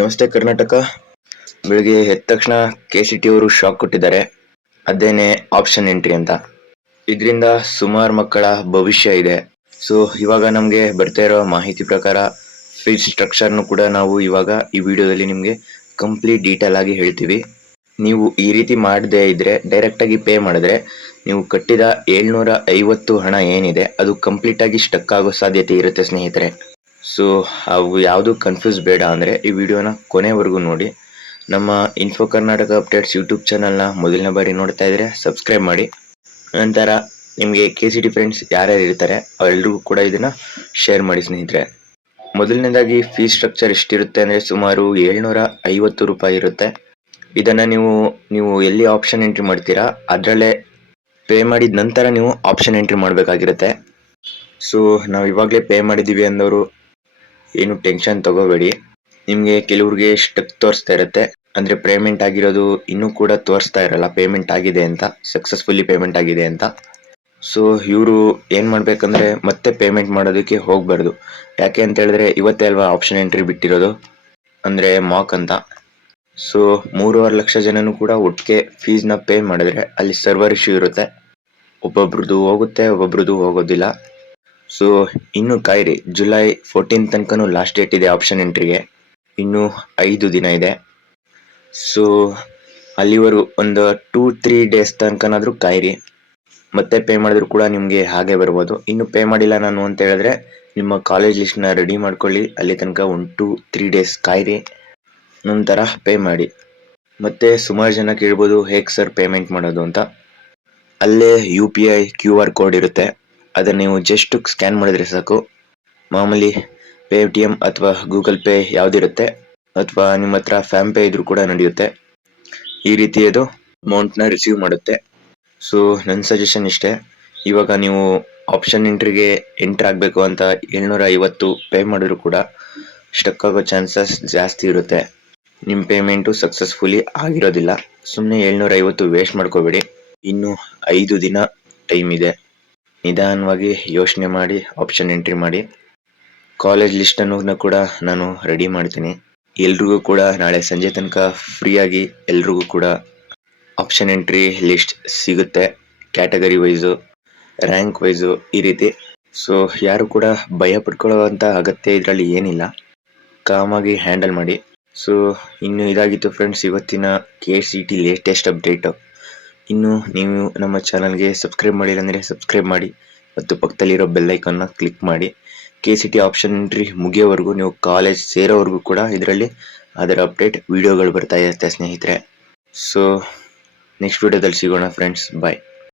ನಮಸ್ತೆ ಕರ್ನಾಟಕ. ಬೆಳಿಗ್ಗೆ ಎದ್ದ ತಕ್ಷಣ KCT ಅವರು ಶಾಕ್ ಕೊಟ್ಟಿದ್ದಾರೆ. ಅದೇನೆ ಆಪ್ಷನ್ ಎಂಟ್ರಿ ಅಂತ. ಇದರಿಂದ ಸುಮಾರು ಮಕ್ಕಳ ಭವಿಷ್ಯ ಇದೆ. ಸೊ ಇವಾಗ ನಮಗೆ ಬರ್ತಾ ಇರೋ ಮಾಹಿತಿ ಪ್ರಕಾರ ಫೀಸ್ ಸ್ಟ್ರಕ್ಚರ್ನು ಕೂಡ ನಾವು ಇವಾಗ ಈ ವಿಡಿಯೋದಲ್ಲಿ ನಿಮಗೆ ಕಂಪ್ಲೀಟ್ ಡೀಟೇಲ್ ಆಗಿ ಹೇಳ್ತೀವಿ. ನೀವು ಈ ರೀತಿ ಮಾಡದೇ ಇದ್ರೆ ಡೈರೆಕ್ಟ್ ಆಗಿ ಪೇ ಮಾಡಿದ್ರೆ ನೀವು ಕಟ್ಟಿದ 750 ಹಣ ಏನಿದೆ ಅದು ಕಂಪ್ಲೀಟ್ ಆಗಿ ಸ್ಟಕ್ ಆಗೋ ಸಾಧ್ಯತೆ ಇರುತ್ತೆ ಸ್ನೇಹಿತರೆ. ಸೊ ಅವು ಯಾವುದು ಕನ್ಫ್ಯೂಸ್ ಬೇಡ ಅಂದರೆ ಈ ವಿಡಿಯೋನ ಕೊನೆವರೆಗೂ ನೋಡಿ. ನಮ್ಮ ಇನ್ಫೋ ಕರ್ನಾಟಕ ಅಪ್ಡೇಟ್ಸ್ ಯೂಟ್ಯೂಬ್ ಚಾನಲ್ನ ಮೊದಲನೇ ಬಾರಿ ನೋಡ್ತಾ ಇದ್ರೆ ಸಬ್ಸ್ಕ್ರೈಬ್ ಮಾಡಿ. ನಂತರ ನಿಮಗೆ KCT ಫ್ರೆಂಡ್ಸ್ ಯಾರ್ಯಾರು ಇರ್ತಾರೆ ಅವರೆಲ್ಲರಿಗೂ ಕೂಡ ಇದನ್ನು ಶೇರ್ ಮಾಡಿ ಸ್ನೇಹಿತರೆ. ಮೊದಲನೇದಾಗಿ ಫೀಸ್ ಸ್ಟ್ರಕ್ಚರ್ ಎಷ್ಟಿರುತ್ತೆ ಅಂದರೆ ಸುಮಾರು 750 ರೂಪಾಯಿ ಇರುತ್ತೆ. ಇದನ್ನು ನೀವು ಎಲ್ಲಿ ಆಪ್ಷನ್ ಎಂಟ್ರಿ ಮಾಡ್ತೀರಾ ಅದರಲ್ಲೇ ಪೇ ಮಾಡಿದ ನಂತರ ನೀವು ಆಪ್ಷನ್ ಎಂಟ್ರಿ ಮಾಡಬೇಕಾಗಿರುತ್ತೆ. ಸೊ ನಾವು ಇವಾಗಲೇ ಪೇ ಮಾಡಿದ್ದೀವಿ ಅಂದವರು ಏನು ಟೆನ್ಷನ್ ತಗೋಬೇಡಿ. ನಿಮಗೆ ಕೆಲವ್ರಿಗೆ ಸ್ಟಕ್ ತೋರಿಸ್ತಾ ಇರುತ್ತೆ, ಅಂದರೆ ಪೇಮೆಂಟ್ ಆಗಿರೋದು ಇನ್ನೂ ಕೂಡ ತೋರಿಸ್ತಾ ಇರಲ್ಲ ಪೇಮೆಂಟ್ ಆಗಿದೆ ಅಂತ, ಸಕ್ಸಸ್ಫುಲಿ ಪೇಮೆಂಟ್ ಆಗಿದೆ ಅಂತ. ಸೊ ಇವರು ಏನು ಮಾಡಬೇಕಂದ್ರೆ ಮತ್ತೆ ಪೇಮೆಂಟ್ ಮಾಡೋದಕ್ಕೆ ಹೋಗಬಾರ್ದು. ಯಾಕೆ ಅಂತ ಹೇಳಿದ್ರೆ ಇವತ್ತೇ ಅಲ್ವಾ ಆಪ್ಷನ್ ಎಂಟ್ರಿ ಬಿಟ್ಟಿರೋದು, ಅಂದರೆ ಮಾಕ್ ಅಂತ. ಸೊ 3.5 ಲಕ್ಷ ಜನನೂ ಕೂಡ ಒಟ್ಟಿಗೆ ಫೀಸ್ನ ಪೇ ಮಾಡಿದ್ರೆ ಅಲ್ಲಿ ಸರ್ವರ್ ಇಶ್ಯೂ ಇರುತ್ತೆ. ಒಬ್ಬೊಬ್ರದ್ದು ಹೋಗುತ್ತೆ, ಒಬ್ಬೊಬ್ರದ್ದು ಹೋಗೋದಿಲ್ಲ. ಸೊ ಇನ್ನು ಕಾಯಿರಿ, ಜುಲೈ 14 ತನಕನೂ ಲಾಸ್ಟ್ ಡೇಟ್ ಇದೆ ಆಪ್ಷನ್ ಎಂಟ್ರಿಗೆ. ಇನ್ನು 5 ದಿನ ಇದೆ. ಸೊ ಅಲ್ಲಿವರೆಗೂ ಒಂದು 2-3 ಡೇಸ್ ತನಕನಾದರೂ ಕಾಯಿರಿ. ಮತ್ತೆ ಪೇ ಮಾಡಿದ್ರು ಕೂಡ ನಿಮಗೆ ಹಾಗೆ ಬರ್ಬೋದು. ಇನ್ನು ಪೇ ಮಾಡಿಲ್ಲ ನಾನು ಅಂತ ಹೇಳಿದ್ರೆ ನಿಮ್ಮ ಕಾಲೇಜ್ ಲಿಸ್ಟ್ನ ರೆಡಿ ಮಾಡ್ಕೊಳ್ಳಿ. ಅಲ್ಲಿ ತನಕ 1-3 ಡೇಸ್ ಕಾಯಿರಿ, ನಂತರ ಪೇ ಮಾಡಿ. ಮತ್ತೆ ಸುಮಾರು ಜನ ಕೇಳ್ಬೋದು ಹೇಗೆ ಸರ್ ಪೇಮೆಂಟ್ ಮಾಡೋದು ಅಂತ. ಅಲ್ಲೇ UPI QR ಕೋಡ್ ಇರುತ್ತೆ, ಅದನ್ನು ನೀವು ಜಸ್ಟ್ ಸ್ಕ್ಯಾನ್ ಮಾಡಿದ್ರೆ ಸಾಕು. ಮಾಮೂಲಿ Paytm ಅಥವಾ ಗೂಗಲ್ ಪೇ ಯಾವುದಿರುತ್ತೆ, ಅಥವಾ ನಿಮ್ಮ ಹತ್ರ ಫೋನ್ ಪೇ ಇದ್ರೂ ಕೂಡ ನಡೆಯುತ್ತೆ. ಈ ರೀತಿ ಅದು ಅಮೌಂಟ್ನ ರಿಸೀವ್ ಮಾಡುತ್ತೆ. ಸೊ ನನ್ನ ಸಜೆಷನ್ ಇಷ್ಟೇ, ಇವಾಗ ನೀವು ಆಪ್ಷನ್ ಎಂಟ್ರಿಗೆ ಎಂಟ್ರ್ ಆಗಬೇಕು ಅಂತ 750 ಪೇ ಮಾಡಿದ್ರು ಕೂಡ ಸ್ಟಕ್ ಆಗೋ ಚಾನ್ಸಸ್ ಜಾಸ್ತಿ ಇರುತ್ತೆ. ನಿಮ್ಮ ಪೇಮೆಂಟು ಸಕ್ಸಸ್ಫುಲಿ ಆಗಿರೋದಿಲ್ಲ. ಸುಮ್ಮನೆ 750 ವೇಸ್ಟ್ ಮಾಡ್ಕೋಬೇಡಿ. ಇನ್ನು 5 ದಿನ ಟೈಮ್ ಇದೆ. ನಿಧಾನವಾಗಿ ಯೋಚನೆ ಮಾಡಿ ಆಪ್ಷನ್ ಎಂಟ್ರಿ ಮಾಡಿ. ಕಾಲೇಜ್ ಲಿಸ್ಟನ್ನು ಕೂಡ ನಾನು ರೆಡಿ ಮಾಡ್ತೀನಿ. ಎಲ್ರಿಗೂ ಕೂಡ ನಾಳೆ ಸಂಜೆ ತನಕ ಫ್ರೀಯಾಗಿ ಎಲ್ರಿಗೂ ಕೂಡ ಆಪ್ಷನ್ ಎಂಟ್ರಿ ಲಿಸ್ಟ್ ಸಿಗುತ್ತೆ, ಕ್ಯಾಟಗರಿ ವೈಸು, ರ್ಯಾಂಕ್ ವೈಸು, ಈ ರೀತಿ. ಸೊ ಯಾರು ಕೂಡ ಭಯ ಪಡ್ಕೊಳ್ಳೋವಂಥ ಅಗತ್ಯ ಇದರಲ್ಲಿ ಏನಿಲ್ಲ, ಕಾಮಾಗಿ ಹ್ಯಾಂಡಲ್ ಮಾಡಿ. ಸೊ ಇನ್ನು ಇದಾಗಿತ್ತು ಫ್ರೆಂಡ್ಸ್ ಇವತ್ತಿನ KCT ಲೇಟೆಸ್ಟ್ ಅಪ್ಡೇಟು. ಇನ್ನು ನೀವು ನಮ್ಮ ಚಾನಲ್ಗೆ ಸಬ್ಸ್ಕ್ರೈಬ್ ಮಾಡಿಲ್ಲ ಅಂದರೆ ಸಬ್ಸ್ಕ್ರೈಬ್ ಮಾಡಿ ಮತ್ತು ಪಕ್ಕದಲ್ಲಿರೋ ಬೆಲ್ಲೈಕನ್ನ ಕ್ಲಿಕ್ ಮಾಡಿ. KCT ಆಪ್ಷನ್ ಎಂಟ್ರಿ ಮುಗಿಯೋವರೆಗೂ, ನೀವು ಕಾಲೇಜ್ ಸೇರೋವರೆಗೂ ಕೂಡ ಇದರಲ್ಲಿ ಅದರ ಅಪ್ಡೇಟ್ ವಿಡಿಯೋಗಳು ಬರ್ತಾ ಇರುತ್ತೆ ಸ್ನೇಹಿತರೆ. ಸೊ ನೆಕ್ಸ್ಟ್ ವಿಡಿಯೋದಲ್ಲಿ ಸಿಗೋಣ ಫ್ರೆಂಡ್ಸ್, ಬಾಯ್.